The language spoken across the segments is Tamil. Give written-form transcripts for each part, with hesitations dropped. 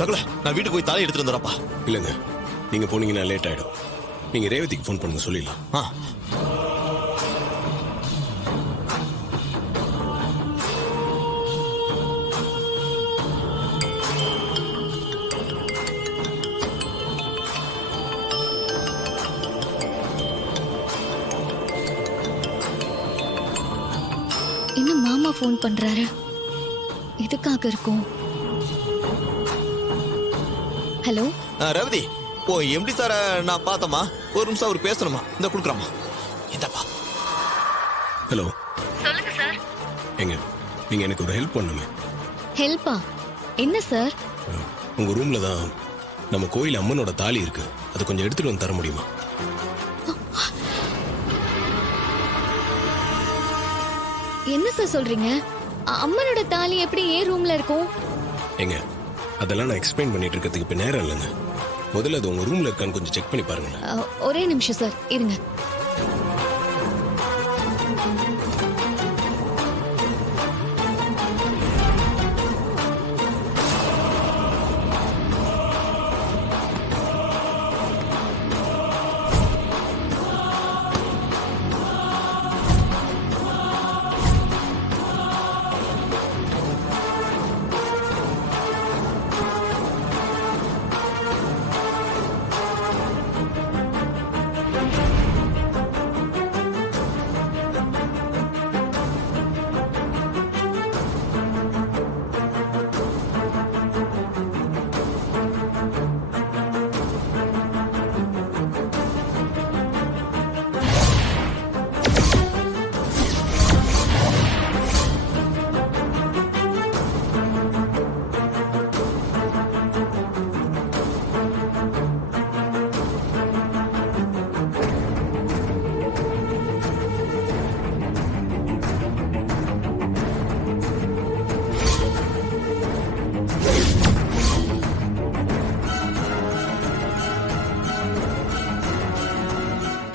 சகல நான் வீட்டுக்கு போய் தாலி எடுத்துட்டு வந்துடுறப்பா. இல்லைங்க, நீங்க போனீங்கன்னா லேட் ஆயிடும். நீங்க ரேவதிக்கு ஃபோன் பண்ணுங்க, சொல்லிடலாம். இன்னும் மாமா ஃபோன் பண்றாரு. எதுக்காக இருக்கும்? ஹலோ ரேவதி, ஓ எம்டி சார நான் பார்த்தமா, ஒரு நிமிஷம் அவர் பேசணுமா, இந்த குடுக்குறாமா, இந்தப்பா. ஹலோ, சொல்லுங்க சார். எங்க நீங்க எனக்கு ஒரு ஹெல்ப் பண்ணுங்க. ஹெல்ப்பா? என்ன சார்? உங்க ரூம்ல தான் நம்ம கோயில் அம்மனோட தாலி இருக்கு, அதை கொஞ்சம் எடுத்துட்டு வந்து தர முடியுமா? என்ன சார் சொல்றீங்க? அம்மனோட தாலி எப்படி ஏன் ரூம்ல இருக்கும்? எங்க அதெல்லாம் நான் எக்ஸ்பிளைன் பண்ணிட்டு இருக்கிறதுக்கு இப்ப நேரம் இல்லைங்க. முதல்ல அது உங்க ரூம்ல இருக்கான்னு கொஞ்சம் செக் பண்ணி பாருங்க. ஒரே நிமிஷம் சார், இருங்க.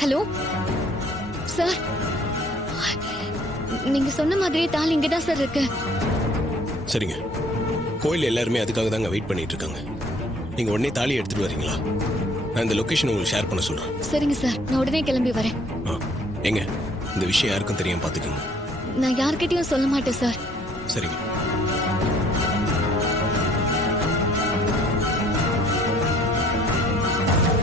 ஹலோ சார், நீங்க சொன்ன மாதிரியே தாலி இங்கதான் சார் இருக்கு. சரிங்க, கோயில் எல்லாருமே அதுக்காக தாங்க வெயிட் பண்ணிட்டு இருக்காங்க. நீங்க உடனே தாலி எடுத்துட்டு வரீங்களா? நான் இந்த லொகேஷன் உங்களுக்கு ஷேர் பண்ண சொல்றேன். சரிங்க சார், நான் உடனே கிளம்பி வரேன். எங்க இந்த விஷயம் யாருக்கும் தெரியாம பாத்துக்கோங்க. நான் யார்கிட்டயும் சொல்ல மாட்டேன் சார். சரிங்க.